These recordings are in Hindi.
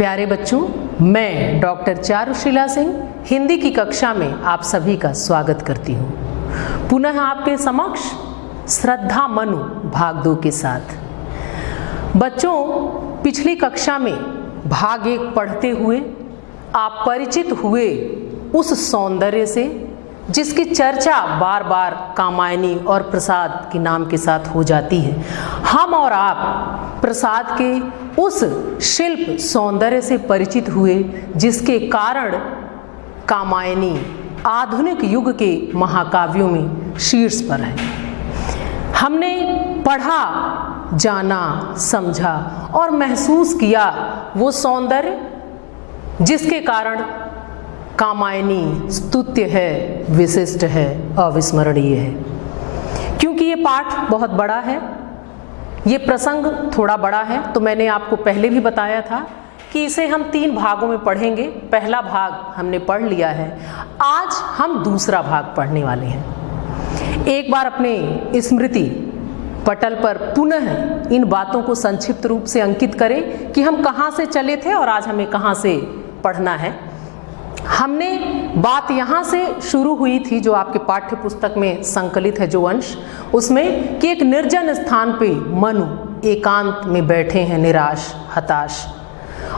प्यारे बच्चों, मैं डॉक्टर चारुशीला सिंह हिंदी की कक्षा में आप सभी का स्वागत करती हूँ। पुनः आपके समक्ष श्रद्धा मनु भाग 2 के साथ। बच्चों, पिछली कक्षा में भाग 1 पढ़ते हुए आप परिचित हुए उस सौंदर्य से जिसकी चर्चा बार बार कामायनी और प्रसाद के नाम के साथ हो जाती है। हम और आप प्रसाद के उस शिल्प सौंदर्य से परिचित हुए जिसके कारण कामायनी आधुनिक युग के महाकाव्यों में शीर्ष पर है। हमने पढ़ा, जाना, समझा और महसूस किया वो सौंदर्य जिसके कारण कामायनी स्तुत्य है, विशिष्ट है, अविस्मरणीय है। क्योंकि ये पाठ बहुत बड़ा है, ये प्रसंग थोड़ा बड़ा है, तो मैंने आपको पहले भी बताया था कि इसे हम 3 भागों में पढ़ेंगे। पहला भाग हमने पढ़ लिया है, आज हम दूसरा भाग पढ़ने वाले हैं। एक बार अपने स्मृति पटल पर पुनः इन बातों को संक्षिप्त रूप से अंकित करें कि हम कहाँ से चले थे और आज हमें कहाँ से पढ़ना है। हमने बात यहाँ से शुरू हुई थी, जो आपके पाठ्य पुस्तक में संकलित है जो अंश, उसमें कि एक निर्जन स्थान पे मनु एकांत में बैठे हैं, निराश, हताश,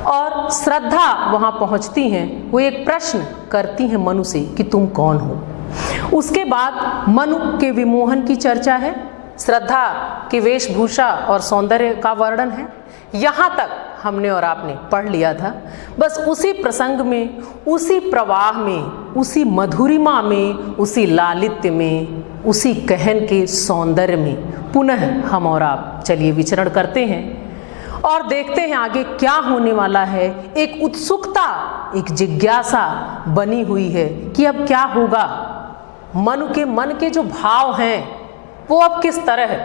और श्रद्धा वहाँ पहुँचती हैं। वो एक प्रश्न करती हैं मनु से कि तुम कौन हो। उसके बाद मनु के विमोहन की चर्चा है, श्रद्धा की वेशभूषा और सौंदर्य का वर्णन है। यहाँ तक हमने और आपने पढ़ लिया था। बस उसी प्रसंग में, उसी प्रवाह में, उसी मधुरिमा में, उसी लालित्य में, उसी कहन के सौंदर्य में पुनः हम और आप चलिए विचरण करते हैं और देखते हैं आगे क्या होने वाला है। एक उत्सुकता, एक जिज्ञासा बनी हुई है कि अब क्या होगा। मनु के मन के जो भाव हैं वो अब किस तरह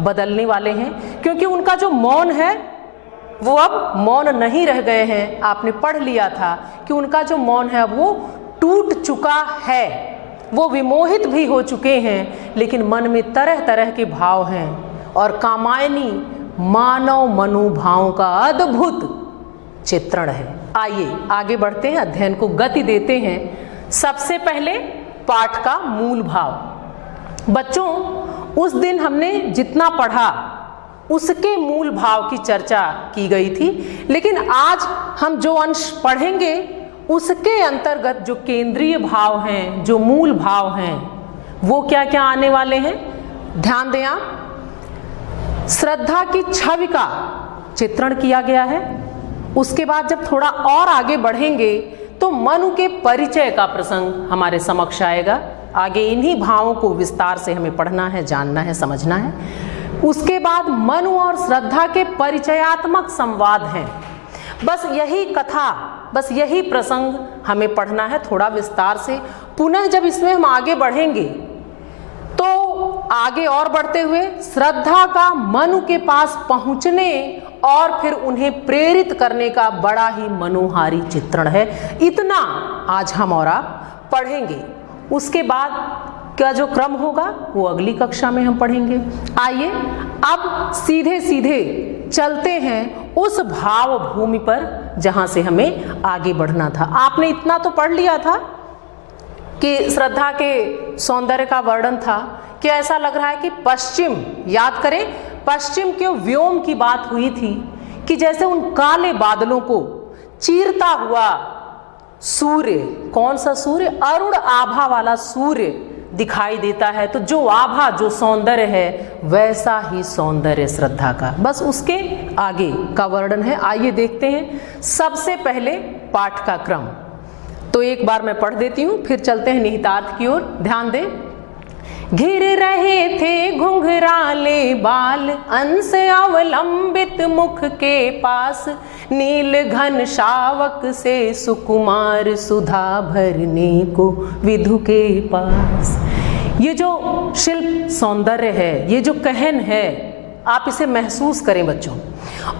बदलने वाले हैं, क्योंकि उनका जो मौन है वो अब मौन नहीं रह गए हैं। आपने पढ़ लिया था कि उनका जो मौन है वो टूट चुका है, वो विमोहित भी हो चुके हैं, लेकिन मन में तरह तरह के भाव हैं। और कामायनी मानव मनोभावों का अद्भुत चित्रण है। आइए आगे बढ़ते हैं, अध्ययन को गति देते हैं। सबसे पहले पाठ का मूल भाव। बच्चों, उस दिन हमने जितना पढ़ा उसके मूल भाव की चर्चा की गई थी, लेकिन आज हम जो अंश पढ़ेंगे उसके अंतर्गत जो केंद्रीय भाव हैं, जो मूल भाव हैं, वो क्या क्या आने वाले हैं, ध्यान दें आप। श्रद्धा की छवि का चित्रण किया गया है। उसके बाद जब थोड़ा और आगे बढ़ेंगे तो मनु के परिचय का प्रसंग हमारे समक्ष आएगा। आगे इन्हीं भावों को विस्तार से हमें पढ़ना है, जानना है, समझना है। उसके बाद मनु और श्रद्धा के परिचयात्मक संवाद हैं। बस यही कथा, बस यही प्रसंग हमें पढ़ना है थोड़ा विस्तार से। पुनः जब इसमें हम आगे बढ़ेंगे तो आगे और बढ़ते हुए श्रद्धा का मनु के पास पहुंचने और फिर उन्हें प्रेरित करने का बड़ा ही मनोहारी चित्रण है। इतना आज हम और आप पढ़ेंगे। उसके बाद का जो क्रम होगा वो अगली कक्षा में हम पढ़ेंगे। आइए अब सीधे सीधे चलते हैं उस भाव भूमि पर जहां से हमें आगे बढ़ना था। आपने इतना तो पढ़ लिया था कि श्रद्धा के सौंदर्य का वर्णन था कि ऐसा लग रहा है कि पश्चिम, याद करें, पश्चिम के व्योम की बात हुई थी कि जैसे उन काले बादलों को चीरता हुआ सूर्य, कौन सा सूर्य, अरुण आभा वाला सूर्य दिखाई देता है। तो जो आभा, जो सौंदर्य है, वैसा ही सौंदर्य श्रद्धा का, बस उसके आगे का वर्णन है। आइए देखते हैं सबसे पहले पाठ का क्रम। तो एक बार मैं पढ़ देती हूँ, फिर चलते हैं निहितार्थ की ओर। ध्यान दें। घिर रहे थे घुंघराले बाल, अंश अवलंबित मुख के पास, नील घन शावक से सुकुमार सुधा भरने को विधु के पास। ये जो शिल्प सौंदर्य है, ये जो कहन है, आप इसे महसूस करें बच्चों।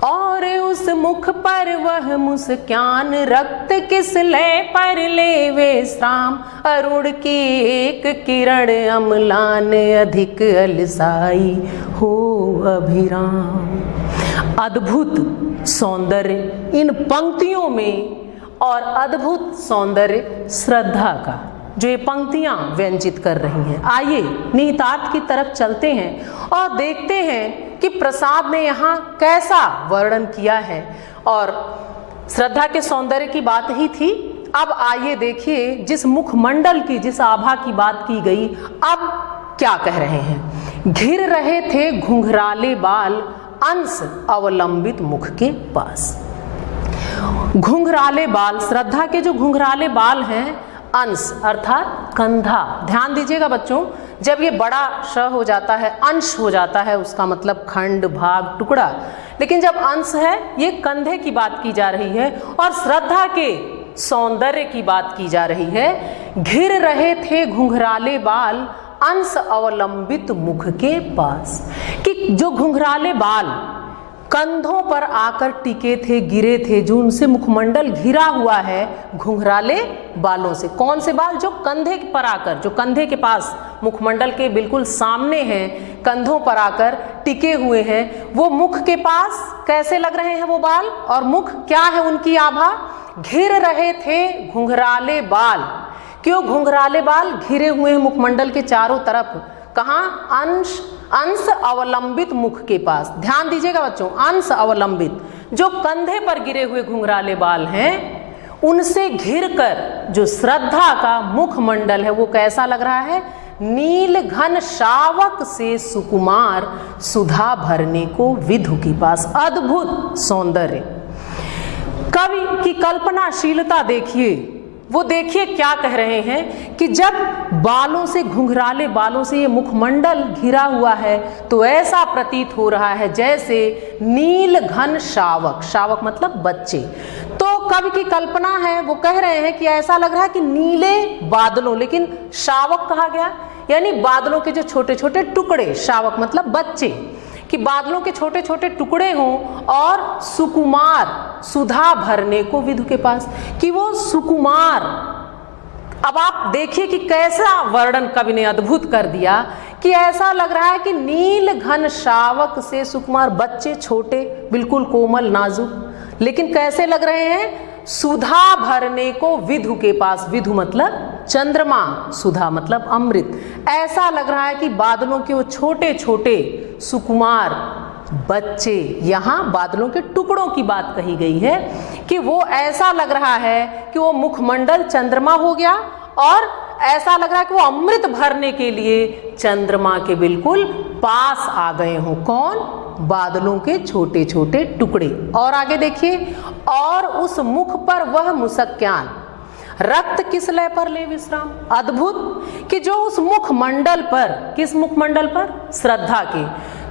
और उस मुख पर वह मुस्कान, रक्त किस लय पर ले विश्राम, अरुण की एक किरण अम्लान, अधिक अलसाई हो अभिराम। अद्भुत सौंदर्य इन पंक्तियों में और अद्भुत सौंदर्य श्रद्धा का जो ये पंक्तियां व्यंजित कर रही हैं। आइए निहितार्थ की तरफ चलते हैं और देखते हैं कि प्रसाद ने यहाँ कैसा वर्णन किया है। और श्रद्धा के सौंदर्य की बात ही थी। अब आइए देखिए जिस मुखमंडल की, जिस आभा की बात की गई, अब क्या कह रहे हैं। घिर रहे थे घुंघराले बाल अंश अवलंबित मुख के पास। घुंघराले बाल, श्रद्धा के जो घुंघराले बाल हैं, अंश अर्थात कंधा। ध्यान दीजिएगा बच्चों, जब ये बड़ा श हो जाता है, अंश हो जाता है, उसका मतलब खंड, भाग, टुकड़ा। लेकिन जब अंश है, ये कंधे की बात की जा रही है और श्रद्धा के सौंदर्य की बात की जा रही है। घिर रहे थे घुंघराले बाल अंश अवलंबित मुख के पास, कि जो घुंघराले बाल कंधों पर आकर टिके थे, गिरे थे, जो उनसे मुखमंडल घिरा हुआ है घुंघराले बालों से। कौन से बाल? जो कंधे पर आकर, जो कंधे के पास, मुखमंडल के बिल्कुल सामने हैं, कंधों पर आकर टिके हुए हैं, वो मुख के पास कैसे लग रहे हैं वो बाल? और मुख क्या है उनकी आभा? घिर रहे थे घुंघराले बाल। क्यों घुंघराले बाल घिरे हुए हैं मुखमंडल के चारों तरफ? कहाँ? अंश अवलंबित मुख के पास। ध्यान दीजिएगा बच्चों, अंश अवलंबित, जो कंधे पर गिरे हुए घुंघराले बाल हैं, उनसे घिरकर जो श्रद्धा का मुखमंडल है वो कैसा लग रहा है? नील घन शावक से सुकुमार सुधा भरने को विधु के पास। अद्भुत सौंदर्य। कवि की कल्पनाशीलता देखिए, वो देखिए क्या कह रहे हैं कि जब बालों से, घुंघराले बालों से ये मुखमंडल घिरा हुआ है तो ऐसा प्रतीत हो रहा है जैसे नील घन शावक। शावक मतलब बच्चे। तो कवि की कल्पना है, वो कह रहे हैं कि ऐसा लग रहा है कि नीले बादलों, लेकिन शावक कहा गया यानी बादलों के जो छोटे छोटे टुकड़े, शावक मतलब बच्चे, कि बादलों के छोटे छोटे टुकड़े हों और सुकुमार सुधा भरने को विधु के पास, कि वो सुकुमार। अब आप देखिए कि कैसा वर्णन कवि ने अद्भुत कर दिया कि ऐसा लग रहा है कि नील घन शावक से सुकुमार, बच्चे छोटे, बिल्कुल कोमल नाजुक, लेकिन कैसे लग रहे हैं? सुधा भरने को विधु के पास। विधु मतलब चंद्रमा, सुधा मतलब अमृत। ऐसा लग रहा है कि बादलों के वो छोटे छोटे सुकुमार बच्चे, यहाँ बादलों के टुकड़ों की बात कही गई है, कि वो ऐसा लग रहा है कि वो मुखमंडल चंद्रमा हो गया और ऐसा लग रहा है कि वो अमृत भरने के लिए चंद्रमा के बिल्कुल पास आ गए हों। कौन? बादलों के छोटे छोटे टुकड़े। और आगे देखिए, और उस मुख पर वह मुस्कान रक्त किस लय पर ले विश्राम। अद्भुत, कि जो उस मुखमंडल पर, किस मुखमंडल पर? श्रद्धा के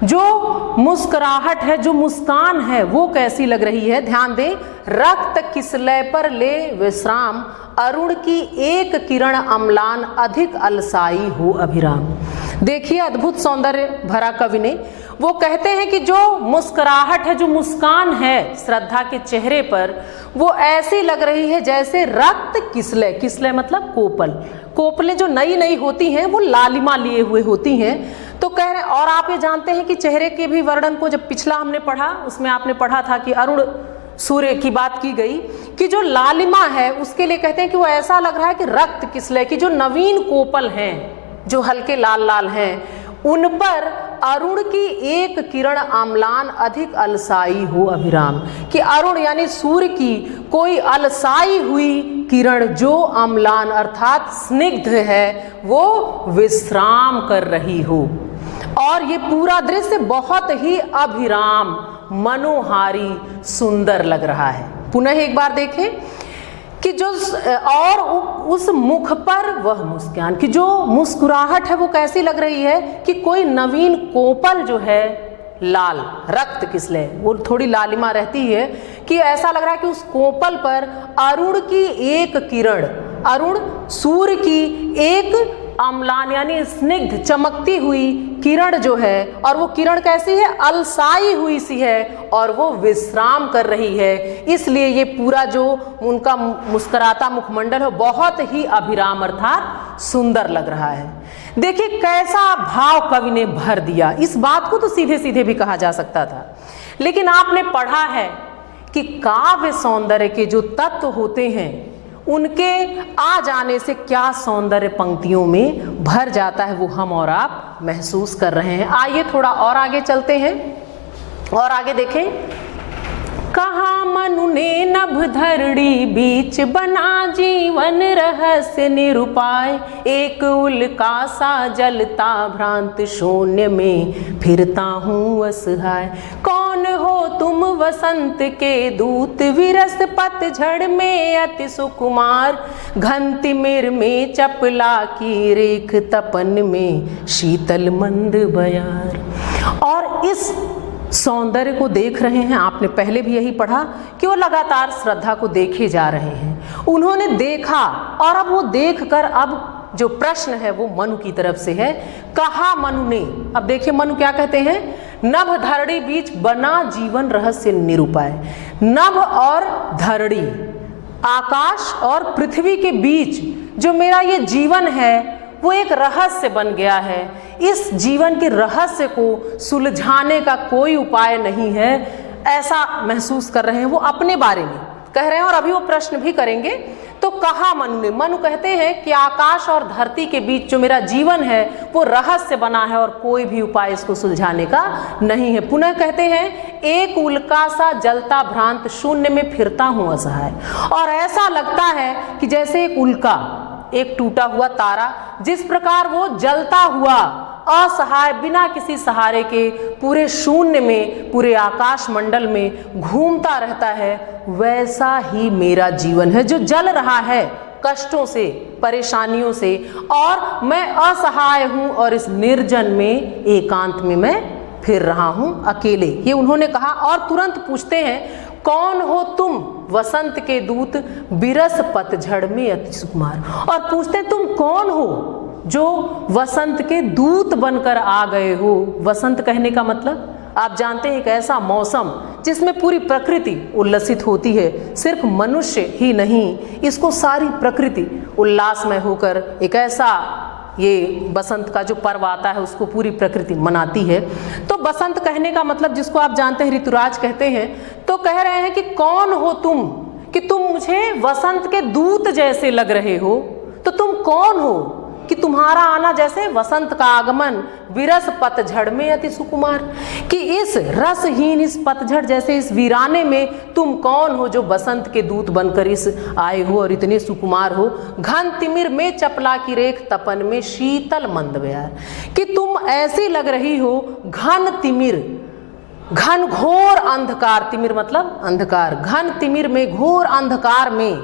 जो मुस्कुराहट है, जो मुस्कान है, वो कैसी लग रही है? ध्यान दें, रक्त किस लय पर ले विश्राम, अरुण की एक किरण अम्लान अधिक अलसाई हो अभिराम। देखिए अद्भुत सौंदर्य भरा कवि ने, वो कहते हैं कि जो मुस्कुराहट है, जो मुस्कान है श्रद्धा के चेहरे पर, वो ऐसी लग रही है जैसे रक्त किसले। किसले मतलब कोपल। कोपलें जो नई नई होती हैं वो लालिमा लिए हुए होती हैं। तो कह रहे, और आप ये जानते हैं कि चेहरे के भी वर्णन को जब पिछला हमने पढ़ा, उसमें आपने पढ़ा था कि अरुण सूर्य की बात की गई, कि जो लालिमा है उसके लिए कहते हैं कि वो ऐसा लग रहा है कि रक्त किसले, की जो नवीन कोपल हैं, जो हल्के लाल लाल हैं, उन पर अरुण की एक किरण आम्लान अधिक अलसाई हो अभिराम, कि अरुण यानी सूर्य की कोई अलसाई हुई किरण जो आम्लान अर्थात स्निग्ध है, वो विश्राम कर रही हो। और ये पूरा दृश्य बहुत ही अभिराम, मनोहारी, सुंदर लग रहा है। पुनः एक बार देखें कि जो, और उस मुख पर वह मुस्कान, कि जो मुस्कुराहट है वो कैसी लग रही है कि कोई नवीन कोपल जो है, लाल रक्त किसले, वो थोड़ी लालिमा रहती है, कि ऐसा लग रहा है कि उस कोपल पर अरुण की एक किरण, अरुण सूर्य की एक अम्लान यानी स्निग्ध चमकती हुई किरण जो है, और वो किरण कैसी है? अलसाई हुई सी है, और वो विश्राम कर रही है। इसलिए ये पूरा जो उनका मुस्कुराता मुखमंडल है बहुत ही अभिराम अर्थात सुंदर लग रहा है। देखिए कैसा भाव कवि ने भर दिया। इस बात को तो सीधे सीधे भी कहा जा सकता था, लेकिन आपने पढ़ा है कि काव्य सौंदर्य के जो तत्व होते हैं उनके आ जाने से क्या सौंदर्य पंक्तियों में भर जाता है, वो हम और आप महसूस कर रहे हैं। आइए थोड़ा और आगे चलते हैं और आगे देखें। कहा मनु ने नभ धरड़ी बीच, बना जीवन रहस्य निरुपाय, एक उल्का सा जलता भ्रांत शून्य में, फिरता हूँ असहाय। कौन हो तुम वसंत के दूत, विरस पतझड़ में अति सुकुमार, घन तिमिर में चपला की रेख, तपन में शीतल मंद बयार। और इस सौंदर्य को देख रहे हैं, आपने पहले भी यही पढ़ा कि वो लगातार श्रद्धा को देखे जा रहे हैं। उन्होंने देखा और अब वो देखकर अब जो प्रश्न है वो मनु की तरफ से है। कहा मनु ने, अब देखिए मनु क्या कहते हैं, नभ धरड़ी बीच बना जीवन रहस्य निरूपाय। नभ और धरड़ी, आकाश और पृथ्वी के बीच जो मेरा ये जीवन है वो एक रहस्य बन गया है। इस जीवन के रहस्य को सुलझाने का कोई उपाय नहीं है, ऐसा महसूस कर रहे हैं वो अपने बारे में कह रहे हैं। और अभी वो प्रश्न भी करेंगे। तो कहा मनु ने, मनु कहते हैं कि आकाश और धरती के बीच जो मेरा जीवन है वो रहस्य बना है और कोई भी उपाय इसको सुलझाने का नहीं है। पुनः कहते हैं, एक उल्का सा जलता भ्रांत शून्य में फिरता हूँ असहाय। और ऐसा लगता है कि जैसे एक उल्का, एक टूटा हुआ तारा, जिस प्रकार वो जलता हुआ असहाय बिना किसी सहारे के पूरे शून्य में, पूरे आकाश मंडल में घूमता रहता है, वैसा ही मेरा जीवन है जो जल रहा है कष्टों से, परेशानियों से, और मैं असहाय हूं और इस निर्जन में, एकांत में मैं फिर रहा हूं अकेले। ये उन्होंने कहा। और तुरंत पूछते हैं, कौन हो तुम वसंत के दूत, बिरस पतझड़ में अति सुकुमार। और पूछते तुम कौन हो जो वसंत के दूत बनकर आ गए हो। वसंत कहने का मतलब आप जानते हैं एक ऐसा मौसम जिसमें पूरी प्रकृति उल्लसित होती है। सिर्फ मनुष्य ही नहीं, इसको सारी प्रकृति उल्लासमय होकर एक ऐसा, ये बसंत का जो पर्व आता है उसको पूरी प्रकृति मनाती है। तो बसंत कहने का मतलब जिसको आप जानते हैं ऋतुराज कहते हैं। तो कह रहे हैं कि कौन हो तुम, कि तुम मुझे वसंत के दूत जैसे लग रहे हो। तो तुम कौन हो कि तुम्हारा आना जैसे वसंत का आगमन, विरस पतझड़ में अति सुकुमार, कि इस रसहीन, इस पतझड़ जैसे इस वीराने में तुम कौन हो जो बसंत के दूत बनकर इस आए हो और इतने सुकुमार हो। घन तिमिर में चपला की रेख, तपन में शीतल मंद बयार, कि तुम ऐसी लग रही हो घन तिमिर, घन घोर अंधकार, तिमिर मतलब अंधकार, घन तिमिर में, घोर अंधकार में,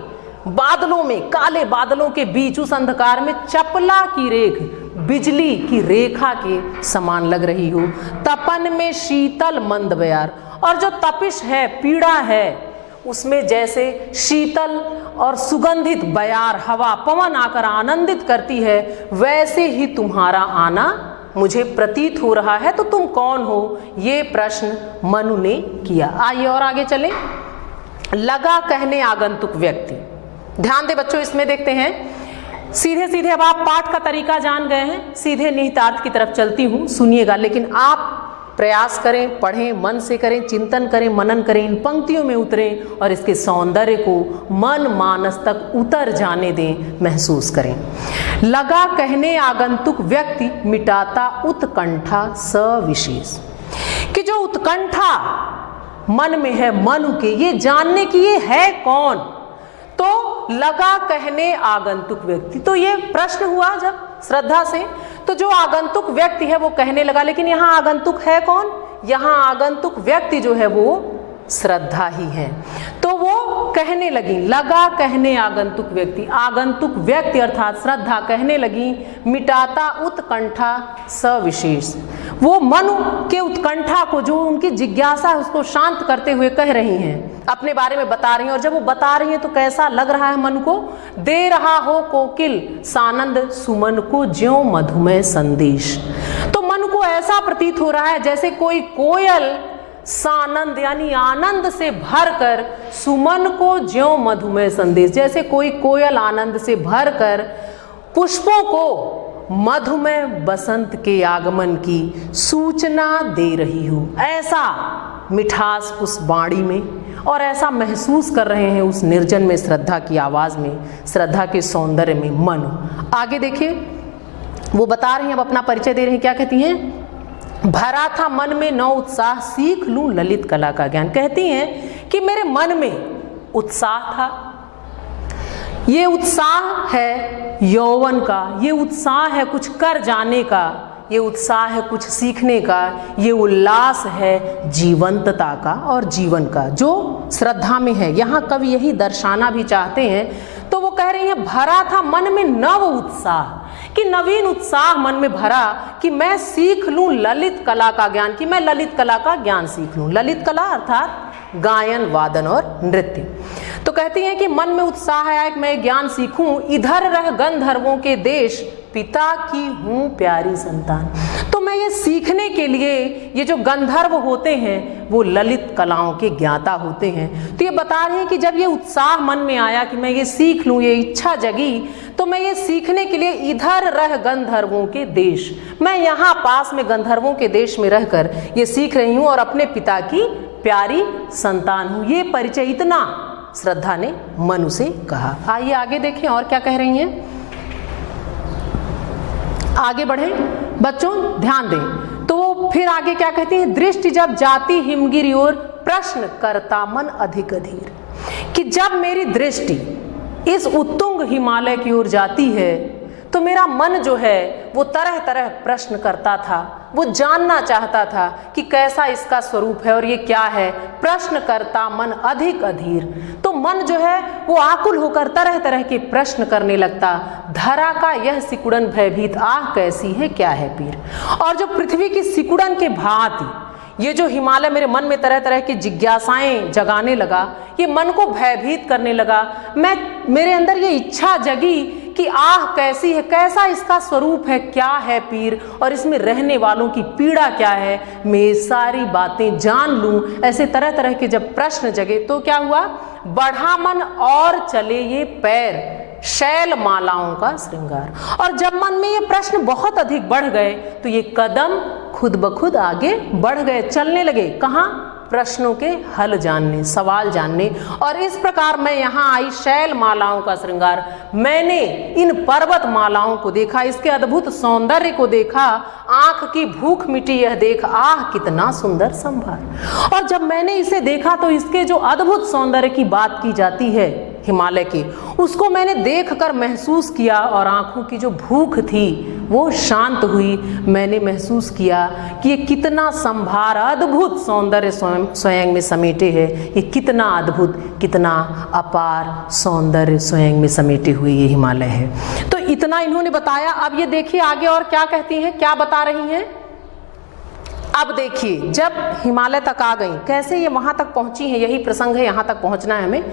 बादलों में, काले बादलों के बीच उस अंधकार में चपला की रेख, बिजली की रेखा के समान लग रही हो। तपन में शीतल मंद बयार, और जो तपिश है, पीड़ा है, उसमें जैसे शीतल और सुगंधित बयार हवा, पवन आकर आनंदित करती है, वैसे ही तुम्हारा आना मुझे प्रतीत हो रहा है। तो तुम कौन हो, ये प्रश्न मनु ने किया। आइए और आगे चलें। लगा कहने आगंतुक व्यक्ति, ध्यान दे बच्चों, इसमें देखते हैं सीधे सीधे। अब आप पाठ का तरीका जान गए हैं, सीधे निहितार्थ की तरफ चलती हूँ, सुनिएगा। लेकिन आप प्रयास करें, पढ़ें, मन से करें, चिंतन करें, मनन करें, इन पंक्तियों में उतरें और इसके सौंदर्य को मन मानस तक उतर जाने दें, महसूस करें। लगा कहने आगंतुक व्यक्ति, मिटाता उत्कंठा सविशेष, कि जो उत्कंठा मन में है मनु के, ये जानने की ये है कौन। तो लगा कहने आगंतुक व्यक्ति, तो ये प्रश्न हुआ जब श्रद्धा से, तो जो आगंतुक व्यक्ति है वो कहने लगा। लेकिन यहाँ आगंतुक है कौन, यहाँ आगंतुक व्यक्ति जो है वो श्रद्धा ही है। तो वो कहने लगी, लगा कहने आगंतुक व्यक्ति, आगंतुक व्यक्ति अर्थात श्रद्धा कहने लगी, मिटाता उत्कंठा सविशेष, वो मनु के उत्कंठा को, जो उनकी जिज्ञासा है उसको शांत करते हुए कह रही हैं, अपने बारे में बता रही हैं। और जब वो बता रही हैं तो कैसा लग रहा है मनु को। दे रहा हो कोकिल सानंद, सुमन को ज्यों मधुमेह संदेश। तो मनु को ऐसा प्रतीत हो रहा है जैसे कोई कोयल सानंद यानी आनंद से भरकर, सुमन को ज्यों मधुमेह संदेश, जैसे कोई कोयल आनंद से भरकर पुष्पों को मधुमेह बसंत के आगमन की सूचना दे रही हो, ऐसा मिठास उस वाणी में, और ऐसा महसूस कर रहे हैं उस निर्जन में, श्रद्धा की आवाज़ में, श्रद्धा के सौंदर्य में मन। आगे देखिए वो बता रही हैं, अब अपना परिचय दे रही हैं, क्या कहती हैं? भरा था मन में नौ उत्साह, सीख लूं ललित कला का ज्ञान। कहती हैं कि मेरे मन में उत्साह था, ये उत्साह है यौवन का, ये उत्साह है कुछ कर जाने का, ये उत्साह है कुछ सीखने का, ये उल्लास है जीवंतता का और जीवन का जो श्रद्धा में है। यहाँ कवि यही दर्शाना भी चाहते हैं। तो वो कह रही हैं भरा था मन में नव उत्साह, कि नवीन उत्साह मन में भरा कि मैं सीख लूं ललित कला का ज्ञान, कि मैं ललित कला का ज्ञान सीख लूं। ललित कला अर्थात गायन, वादन और नृत्य। तो कहती हैं कि मन में उत्साह आया कि मैं ज्ञान सीखूं, इधर रह गंधर्वों के देश, पिता की हूं प्यारी संतान। तो मैं ये सीखने के लिए, ये जो गंधर्व होते हैं वो ललित कलाओं के ज्ञाता होते हैं। तो ये बता रहे हैं कि जब ये उत्साह मन में आया कि मैं ये सीख लूं, ये इच्छा जगी, तो मैं ये सीखने के लिए इधर रह गंधर्वों के देश, मैं यहाँ पास में गंधर्वों के देश में रहकर ये सीख रही हूँ और अपने पिता की प्यारी संतान हूँ। ये परिचय इतना श्रद्धा ने मनु से कहा। आइए आगे देखें और क्या कह रही हैं। आगे बढ़े बच्चों, ध्यान दें। तो वो फिर आगे क्या कहती हैं? दृष्टि जब जाती हिमगिरी ओर, प्रश्न करता मन अधिक अधीर। कि जब मेरी दृष्टि इस उत्तुंग हिमालय की ओर जाती है तो मेरा मन जो है वो तरह तरह प्रश्न करता था, वो जानना चाहता था कि कैसा इसका स्वरूप है और ये क्या है। प्रश्न करता मन अधिक अधीर, तो मन जो है वो आकुल होकर तरह तरह के प्रश्न करने लगता। धरा का यह सिकुड़न भयभीत, आह कैसी है क्या है पीर। और जो पृथ्वी की सिकुड़न के भांति ये जो हिमालय मेरे मन में तरह तरह की जिज्ञासाएं जगाने लगा, ये मन को भयभीत करने लगा। मेरे अंदर ये इच्छा जगी कि आह कैसी है, कैसा इसका स्वरूप है, क्या है पीर, और इसमें रहने वालों की पीड़ा क्या है, मैं ये सारी बातें जान लूं। ऐसे तरह तरह के जब प्रश्न जगे तो क्या हुआ? बढ़ा मन और चले ये पैर, शैल मालाओं का श्रृंगार। और जब मन में ये प्रश्न बहुत अधिक बढ़ गए तो ये कदम खुद ब खुद आगे बढ़ गए, चलने लगे। कहाँ? प्रश्नों के हल जानने, सवाल जानने। और इस प्रकार मैं यहाँ आई, शैल मालाओं का श्रृंगार, मैंने इन पर्वत मालाओं को देखा, इसके अद्भुत सौंदर्य को देखा, आंख की भूख मिटी यह देख, आह कितना सुंदर संभार। और जब मैंने इसे देखा तो इसके जो अद्भुत सौंदर्य की बात की जाती है हिमालय की, उसको मैंने देखकर महसूस किया और आंखों की जो भूख थी वो शांत हुई। मैंने महसूस किया कि ये कितना संभार, अद्भुत सौंदर्य स्वयं में समेटे है, ये कितना अद्भुत, कितना अपार सौंदर्य स्वयं में समेटे हुए ये हिमालय है। तो इतना इन्होंने बताया। अब ये देखिए आगे और क्या कहती हैं, क्या बता रही हैं। अब देखिए जब हिमालय तक आ गई, कैसे ये वहां तक पहुंची हैं, यही प्रसंग है, यहां तक पहुंचना है हमें।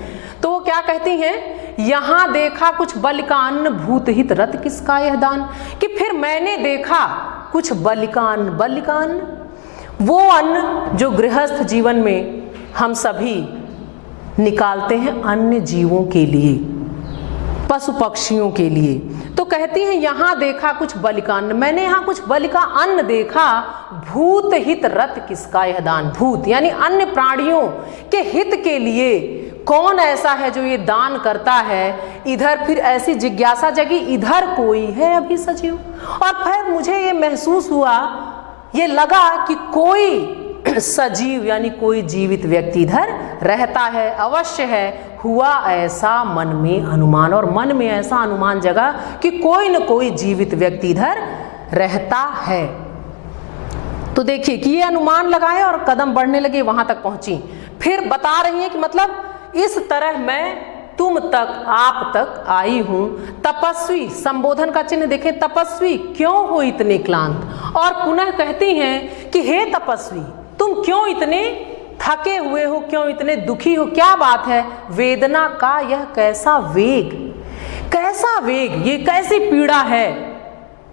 तो वो क्या कहती हैं? यहां देखा कुछ बल का अन्न, भूत हित रत किसका यह दान। कि फिर मैंने देखा कुछ बल का अन्न, बल का अन्न वो अन्न जो गृहस्थ जीवन में हम सभी निकालते हैं अन्य जीवों के लिए, पशु पक्षियों के लिए। तो कहती हैं यहाँ देखा कुछ बलि का अन्न, मैंने यहाँ कुछ बलि का अन्न देखा, भूत हित रत किसका यह दान। भूत यानी अन्य प्राणियों के हित के लिए कौन ऐसा है जो ये दान करता है। इधर फिर ऐसी जिज्ञासा जगी, इधर कोई है अभी सजीव। और फिर मुझे ये महसूस हुआ, ये लगा कि कोई सजीव यानी कोई जीवित व्यक्ति इधर रहता है, अवश्य है। हुआ ऐसा मन में अनुमान, और मन में ऐसा अनुमान जगा कि कोई न कोई जीवित व्यक्ति इधर रहता है। तो देखिए कि ये अनुमान लगाए और कदम बढ़ने लगे, वहां तक पहुंची। फिर बता रही है कि मतलब इस तरह मैं तुम तक, आप तक आई हूं। तपस्वी, संबोधन का चिन्ह देखें, तपस्वी क्यों हो इतने क्लांत। और पुनः कहती हैं कि हे तपस्वी, तुम क्यों इतने थके हुए हो, क्यों इतने दुखी हो, क्या बात है। वेदना का यह कैसा वेग, कैसा वेग, ये कैसी पीड़ा है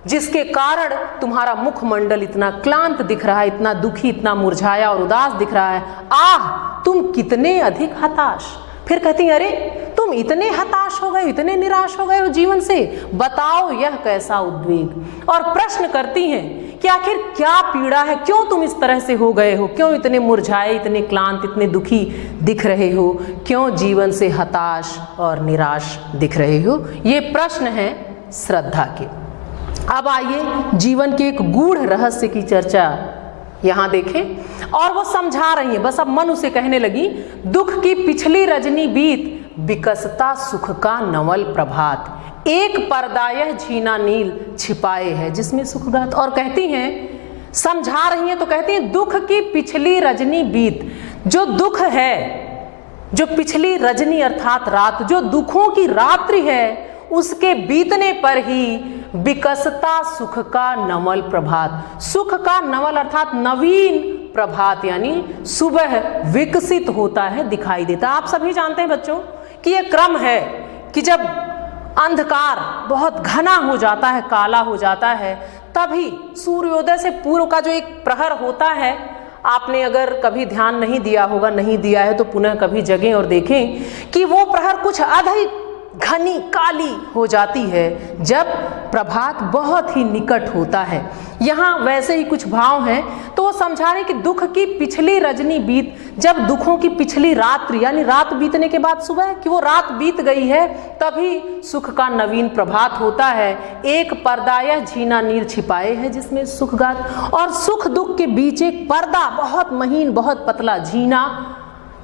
जिसके कारण तुम्हारा मुखमंडल इतना क्लांत दिख रहा है, इतना दुखी, इतना मुरझाया और उदास दिख रहा है। आह तुम कितने अधिक हताश। फिर कहती हैं अरे तुम इतने हताश हो गए, इतने निराश हो गए हो जीवन से, बताओ यह कैसा उद्वेग। और प्रश्न करती हैं कि आखिर क्या पीड़ा है, क्यों तुम इस तरह से हो गए हो, क्यों इतने मुरझाए, इतने क्लांत, इतने दुखी दिख रहे हो, क्यों जीवन से हताश और निराश दिख रहे हो। ये प्रश्न है श्रद्धा के। अब आइए जीवन के एक गूढ़ रहस्य की चर्चा यहाँ देखें। और वो समझा रही है, बस अब मन उसे कहने लगी, दुख की पिछली रजनी बीत, विकसता सुख का नवल प्रभात, एक पर्दा यह झीना नील छिपाए है जिसमें सुखगात। और कहती हैं, समझा रही हैं तो कहती हैं, दुख की पिछली रजनी बीत, जो दुख है, जो पिछली रजनी अर्थात रात, जो दुखों की रात्रि है, उसके बीतने पर ही विकसता सुख का नवल प्रभात, सुख का नवल अर्थात नवीन प्रभात यानी सुबह विकसित होता है, दिखाई देता। आप सभी जानते हैं बच्चों कि यह क्रम है कि जब अंधकार बहुत घना हो जाता है, काला हो जाता है, तभी सूर्योदय से पूर्व का जो एक प्रहर होता है, आपने अगर कभी ध्यान नहीं दिया होगा, नहीं दिया है तो पुनः कभी जगें और देखें कि वो प्रहर कुछ अधिक घनी काली हो जाती है जब प्रभात बहुत ही निकट होता है। यहाँ वैसे ही कुछ भाव हैं, तो वो समझा रहे कि दुख की पिछली रजनी बीत, जब दुखों की पिछली रात्रि यानी रात बीतने के बाद सुबह कि वो रात बीत गई है, तभी सुख का नवीन प्रभात होता है। एक पर्दा यह झीना नील छिपाए है जिसमें सुखगात, और सुख दुख के बीच एक पर्दा बहुत महीन, बहुत पतला, झीना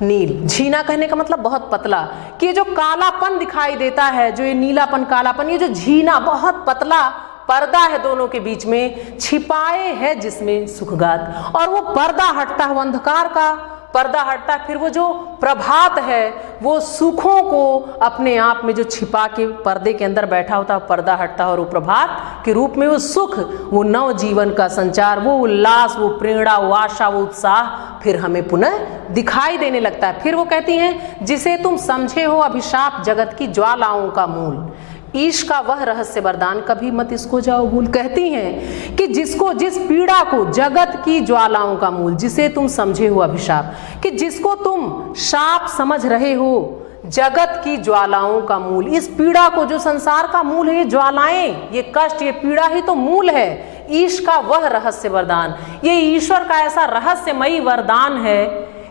नील, झीना कहने का मतलब बहुत पतला, कि जो कालापन दिखाई देता है, जो ये नीलापन कालापन, ये जो झीना बहुत पतला पर्दा है दोनों के बीच में, छिपाए है जिसमें सुखगात। और वो पर्दा हटता है, वो अंधकार का पर्दा हटता है, फिर वो जो प्रभात है वो सुखों को अपने आप में जो छिपा के पर्दे के अंदर बैठा होता है, पर्दा हटता है और वो प्रभात के रूप में वो सुख, वो नव जीवन का संचार, वो उल्लास, वो प्रेरणा, वो आशा, वो उत्साह फिर हमें पुनः दिखाई देने लगता है। फिर वो कहती हैं, जिसे तुम समझे हो अभिशाप जगत की ज्वालाओं का मूल, ईश का वह रहस्य वरदान कभी मत इसको जाओ भूल। कहती हैं कि जिसको, जिस पीड़ा को जगत की ज्वालाओं का मूल, जिसे तुम समझे हो अभिशाप, कि जिसको तुम शाप समझ रहे हो, जगत की ज्वालाओं का मूल, इस पीड़ा को, जो संसार का मूल है, ये ज्वालाएं, ये कष्ट, ये पीड़ा ही तो मूल है। ईश का वह रहस्य वरदान, ये ईश्वर का ऐसा रहस्यमयी वरदान है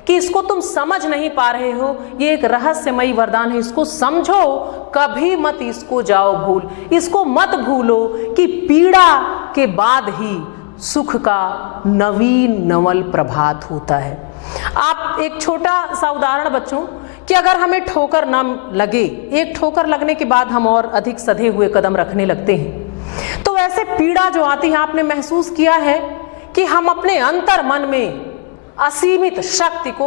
कि इसको तुम समझ नहीं पा रहे हो, ये एक रहस्यमयी वरदान है, इसको समझो, कभी मत इसको जाओ भूल। इसको मत भूलो कि पीड़ा के बाद ही सुख का नवीन नवल प्रभात होता है। आप एक छोटा सा उदाहरण बच्चों, कि अगर हमें ठोकर न लगे, एक ठोकर लगने के बाद हम और अधिक सधे हुए कदम रखने लगते हैं, तो वैसे पीड़ा जो आती है, आपने महसूस किया है कि हम अपने अंतर मन में असीमित शक्ति को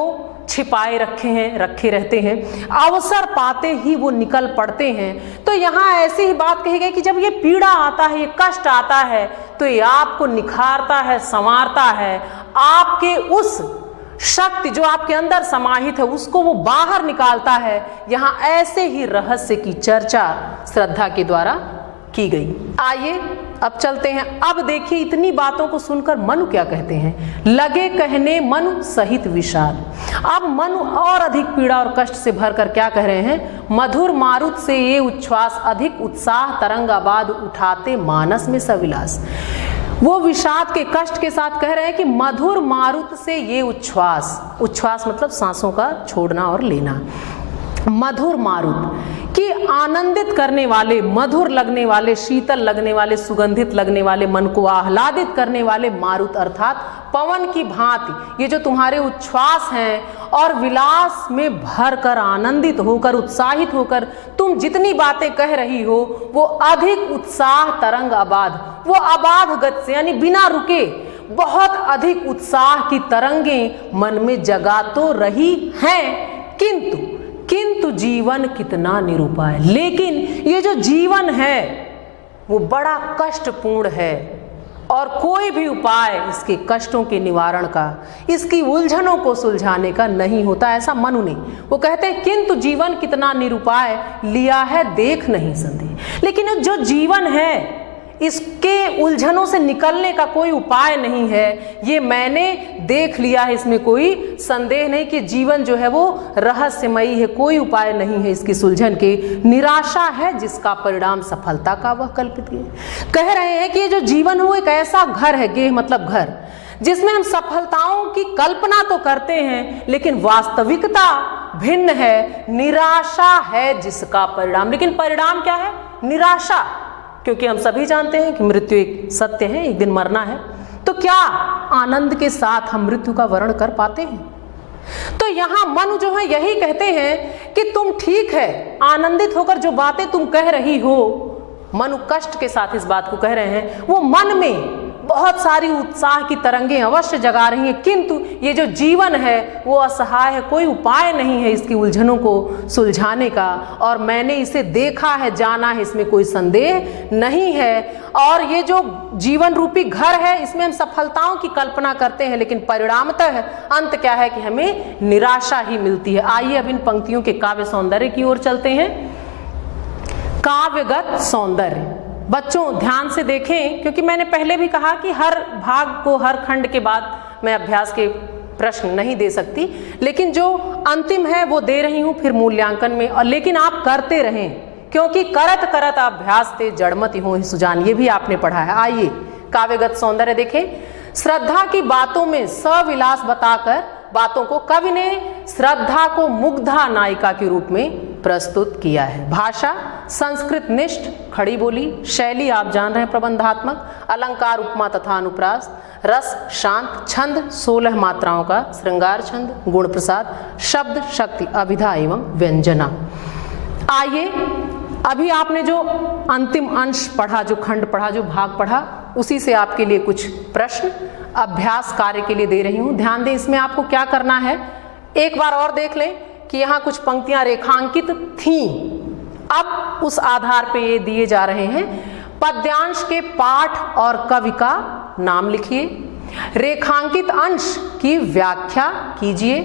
छिपाए रखे रहते हैं, अवसर पाते ही वो निकल पड़ते हैं। तो यहाँ ऐसी ही बात कही गई कि जब ये पीड़ा आता है, ये कष्ट आता है, तो ये आपको निखारता है, संवारता है, आपके उस शक्ति जो आपके अंदर समाहित है उसको वो बाहर निकालता है। यहाँ ऐसे ही रहस्य की चर्चा श्रद्धा के द्वारा की गई। आइए अब चलते हैं। अब देखिए, इतनी बातों को सुनकर मनु क्या कहते हैं, लगे कहने मनु सहित विषाद। अब मनु और अधिक पीड़ा और कष्ट से भरकर क्या कह रहे हैं, मधुर मारुत से ये उच्छ्वास, अधिक उत्साह तरंग आबाद उठाते मानस में सविलास। वो विषाद के कष्ट के साथ कह रहे हैं कि मधुर मारुत से ये उच्छ्वास, उच्छ्वास मतलब सांसों का छोड़ना और लेना, मधुर मारुत कि आनंदित करने वाले, मधुर लगने वाले, शीतल लगने वाले, सुगंधित लगने वाले, मन को आह्लादित करने वाले मारुत अर्थात पवन की भांति ये जो तुम्हारे उच्छ्वास हैं और विलास में भरकर आनंदित होकर, उत्साहित होकर तुम जितनी बातें कह रही हो, वो अधिक उत्साह तरंग आबाद, वो आबाद गति से यानी बिना रुके बहुत अधिक उत्साह की तरंगें मन में जगा तो रही हैं, किंतु जीवन कितना निरुपाय। लेकिन ये जो जीवन है वो बड़ा कष्टपूर्ण है और कोई भी उपाय इसके कष्टों के निवारण का, इसकी उलझनों को सुलझाने का नहीं होता, ऐसा मनु ने। वो कहते हैं किंतु जीवन कितना निरुपाय, लिया है देख नहीं संदेह। लेकिन जो जीवन है इसके इसके उलझनों से निकलने का कोई उपाय नहीं है, ये मैंने देख लिया है, इसमें कोई संदेह नहीं कि जीवन जो है वो रहस्यमयी है, कोई उपाय नहीं है इसकी सुलझन के, निराशा है जिसका परिणाम सफलता का वह कल्पित है। कह रहे हैं कि ये जो जीवन है वो एक ऐसा घर है, गेह मतलब घर, जिसमें हम सफलताओं की कल्पना तो करते हैं लेकिन वास्तविकता भिन्न है, निराशा है जिसका परिणाम। लेकिन परिणाम क्या है? निराशा, क्योंकि हम सभी जानते हैं कि मृत्यु एक सत्य है, एक दिन मरना है। तो क्या आनंद के साथ हम मृत्यु का वर्ण कर पाते हैं? तो यहां मनु जो है यही कहते हैं कि तुम ठीक है, आनंदित होकर जो बातें तुम कह रही हो, मनु कष्ट के साथ इस बात को कह रहे हैं, वो मन में बहुत सारी उत्साह की तरंगें अवश्य जगा रही हैं, किंतु ये जो जीवन है वो असहाय है, कोई उपाय नहीं है इसकी उलझनों को सुलझाने का, और मैंने इसे देखा है, जाना है, इसमें कोई संदेह नहीं है। और ये जो जीवन रूपी घर है इसमें हम सफलताओं की कल्पना करते हैं, लेकिन परिणामतः अंत क्या है कि हमें निराशा ही मिलती है। आइए अब इन पंक्तियों के काव्य सौंदर्य की ओर चलते हैं। काव्यगत सौंदर्य, बच्चों ध्यान से देखें, क्योंकि मैंने पहले भी कहा कि हर भाग को, हर खंड के बाद मैं अभ्यास के प्रश्न नहीं दे सकती, लेकिन जो अंतिम है वो दे रही हूं फिर मूल्यांकन में, और लेकिन आप करते रहें, क्योंकि करत करत अभ्यास ते जड़मति हो सुजान, ये भी आपने पढ़ा है। आइए काव्यगत सौंदर्य देखें। श्रद्धा की बातों में सविलास बताकर बातों को कवि ने श्रद्धा को मुग्धा नायिका के रूप में प्रस्तुत किया है। भाषा संस्कृत निष्ठ, खड़ी बोली, शैली आप जान रहे हैं प्रबंधात्मक, अलंकार उपमा तथा अनुप्रास, रस शांत, छंद 16 मात्राओं का श्रृंगार छंद, गुण प्रसाद, शब्द शक्ति, अभिधा एवं व्यंजना। आइए अभी आपने जो अंतिम अंश पढ़ा, जो खंड पढ़ा, जो भाग पढ़ा, उसी से आपके लिए कुछ प्रश्न अभ्यास कार्य के लिए दे रही हूं। ध्यान दें, इसमें आपको क्या करना है, एक बार और देख लें कि यहाँ कुछ पंक्तियां रेखांकित थीं, अब उस आधार पे ये दिए जा रहे हैं। पद्यांश के पाठ और कवि का नाम लिखिए, रेखांकित अंश की व्याख्या कीजिए,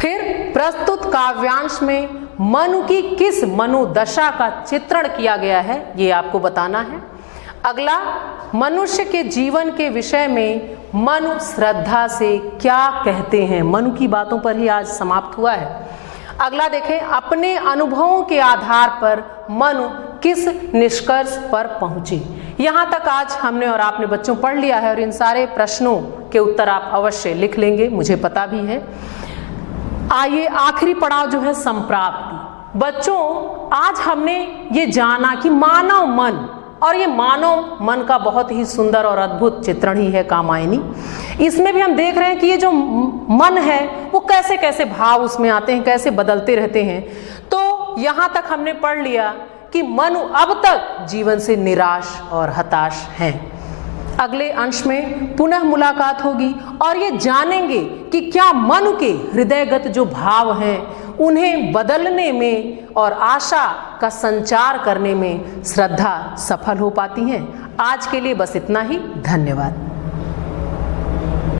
फिर प्रस्तुत काव्यांश में मनु की किस मनोदशा का चित्रण किया गया है ये आपको बताना है। अगला, मनुष्य के जीवन के विषय में मनु श्रद्धा से क्या कहते हैं, मनु की बातों पर ही आज समाप्त हुआ है। अगला देखें, अपने अनुभवों के आधार पर मनु किस निष्कर्ष पर पहुंचे। यहां तक आज हमने और आपने बच्चों पढ़ लिया है, और इन सारे प्रश्नों के उत्तर आप अवश्य लिख लेंगे, मुझे पता भी है। आइए आखिरी पड़ाव जो है संप्राप्ति। बच्चों आज हमने ये जाना कि मानव मन, और ये मानव मन का बहुत ही सुंदर और अद्भुत चित्रण ही है कामायनी। इसमें भी हम देख रहे हैं कि ये जो मन है वो कैसे कैसे भाव उसमें आते हैं, कैसे बदलते रहते हैं। तो यहाँ तक हमने पढ़ लिया कि मनु अब तक जीवन से निराश और हताश हैं। अगले अंश में पुनः मुलाकात होगी और ये जानेंगे कि क्या मनु के हृदयगत जो भाव हैं उन्हें बदलने में और आशा का संचार करने में श्रद्धा सफल हो पाती है। आज के लिए बस इतना ही, धन्यवाद।